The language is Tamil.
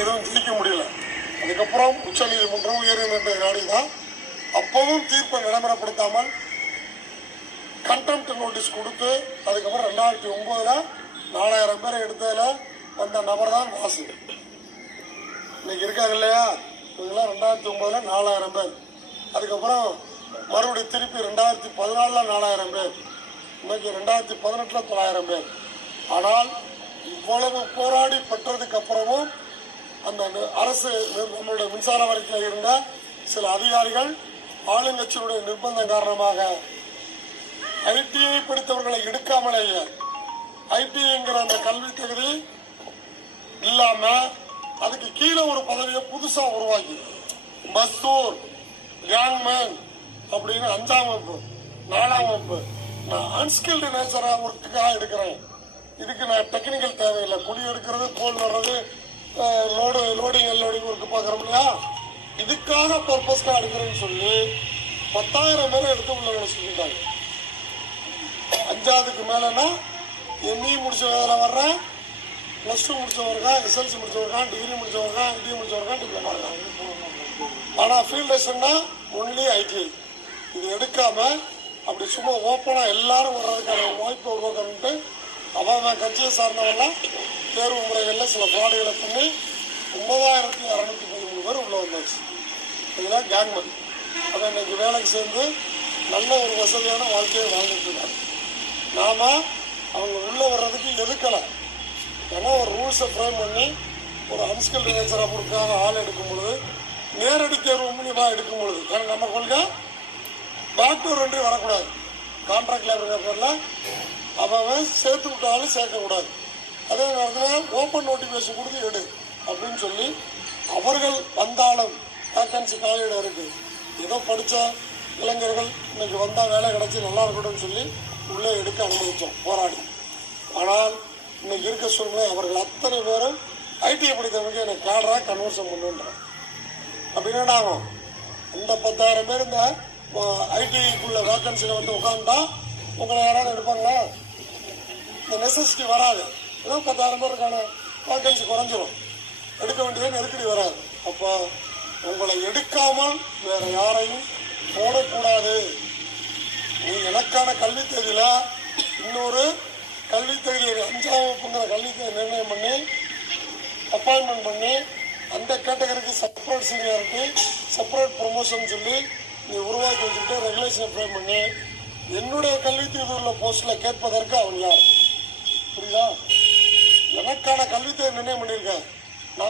எதுவும் ஜெயிக்க முடியல. அதுக்கப்புறம் உச்ச நீதிமன்றம் உயர்நீதிமன்ற நாடிதான் அப்பவும் தீர்ப்பை நடைமுறைப்படுத்தாமல் கண்டெம்ட் நோட்டீஸ் கொடுத்து அதுக்கப்புறம் 2009 4000 பேரை எடுத்ததில் வந்த நபர் தான் வாசு. இன்னைக்கு இருக்காங்க இல்லையா, இவங்கெல்லாம் 2009 4000 பேர். அதுக்கப்புறம் மறுபடியும் திருப்பி 2014 4000 பேர், இன்னைக்கு 2018 900 பேர். ஆனால் இவ்வளவு போராடி பெற்றதுக்கு அப்புறமும் அந்த அரசு நம்மளுடைய மின்சார வரைக்கும் இருந்த சில அதிகாரிகள் ஆளுங்கட்சியுடைய நிர்பந்தம் காரணமாக ஐடிஐ படித்தவர்களை எடுக்காமலேயே ஐடிஐங்கிற அந்த கல்வி தகுதி இல்லாம அதுக்கு கீழே ஒரு பதவியை புதுசா உருவாக்கி மஸ்தூர், கேங்மேன் அப்படின்னு 5ஆம் வகுப்பு 4ஆம் வகுப்பு நான் அன்ஸ்கில்டு நேச்சரா ஒர்க்குக்காக எடுக்கிறேன். இதுக்கு நான் டெக்னிக்கல் தேவையில்லை. குடி எடுக்கிறது, கோல் வர்றது, லோடிங் அன்லோடிங் ஒர்க்கு பார்க்குறோம் இல்லையா, இதுக்காக பர்பஸ்க்காக எடுக்கிறேன்னு சொல்லி 10,000 பேரை எடுத்து உள்ள சொல்லிட்டாங்க. 5ஆவதுக்கு மேலேன்னா எம்இ முடிச்ச வேலையில் வர்றேன், +2 முடிச்சவங்க, எஸ்எல்சி முடிச்சவங்க, டிகிரி முடிச்சவங்க, ஐடிஐ முடிச்சவங்க, டிப்ளமா இருக்காங்க. ஆனால் ஃபீல்ட் டெஸ்ட்னா ஒன்லி ஐடிஐ. இது எடுக்காம அப்படி சும்மா ஓப்பனாக எல்லாரும் வர்றதுக்கான வாய்ப்பை உருவாக்கணுன்ட்டு அவன் கட்சியை சார்ந்தவெல்லாம் தேர்வு முறைகளில் சில ஃப்ராடுகளை பண்ணி 9,613 பேர் உள்ள வந்தாச்சு. இதுதான் கேங்மேன். அதை இன்னைக்கு வேலைக்கு சேர்ந்து நல்ல ஒரு வசதியான வாழ்க்கையை வாழ்ந்துட்டு இருக்காங்க. நாம அவங்க உள்ள வர்றதுக்கு எதுக்கலை. ஏன்னா ஒரு ரூல்ஸை ஃப்ரேம் பண்ணி ஒரு அன்ஸ்கில்டு நேச்சராக பொறுக்காக ஆள் எடுக்கும் பொழுது, நேரடி தேர்வு மூலியமாக எடுக்கும் பொழுது, ஏன்னா நம்ம கொள்கை பேக்டோர் ஒன்றி வரக்கூடாது. கான்ட்ராக்ட் லேபர் பேரில் அவன் சேர்த்து விட்டாலும் சேர்க்கக்கூடாது. அதே நேரத்தில் ஓப்பன் நோட்டிஃபிகேஷன் கொடுத்து எடு அப்படின்னு சொல்லி அவர்கள் வந்தாலும் வேக்கன்சி காலியிட இருக்கு. ஏதோ படித்த இளைஞர்கள் இன்னைக்கு வந்தால் வேலை கிடைச்சி நல்லா இருக்கணும்னு சொல்லி உள்ளே எடுக்க அனுமதித்தோம் போராடி. ஆனால் இன்னைக்கு இருக்க சூழ்நிலை அவர்கள் அத்தனை பேரும் ஐடிஐ படித்தவங்க எனக்கு கேடராக கன்வர்ஷன் பண்ணுன்றான். அப்படின்னு என்ன ஆகும்? இந்த 10,000 பேர் இந்த ஐடிஐக்குள்ள வேக்கன்சியில் வந்து உட்காந்துட்டா உங்களை யாராவது எடுப்பாங்களா? இந்த நெசசிட்டி வராது. ஏதோ 10,000 பேருக்கான வேக்கன்சி குறைஞ்சிரும், எடுக்க வேண்டியது நெருக்கடி வராது. அப்போ உங்களை எடுக்காமல் வேற யாரையும் போடக்கூடாது. நீ எனக்கான கல்வி தேதியில இன்னொரு கல்வி தேதியை 5ஆம் வகுப்புங்கிற கல்வி தேதி நிர்ணயம் பண்ணி அப்பாயின்மெண்ட் பண்ணி அந்த கேட்டகரிக்கு செப்பரேட் சீனியாரிட்டி, செப்பரேட் ப்ரொமோஷன் சொல்லி நீ உருவாக்கி வச்சுக்கிட்டு ரெகுலேஷன் ஃப்ரேம் பண்ணி என்னுடைய கல்வி தேதி உள்ள போஸ்ட்ல கேட்பதற்கு அவன் யார்? புரியுதா? எனக்கான கல்வி தேதி நிர்ணயம் பண்ணியிருக்கேன்.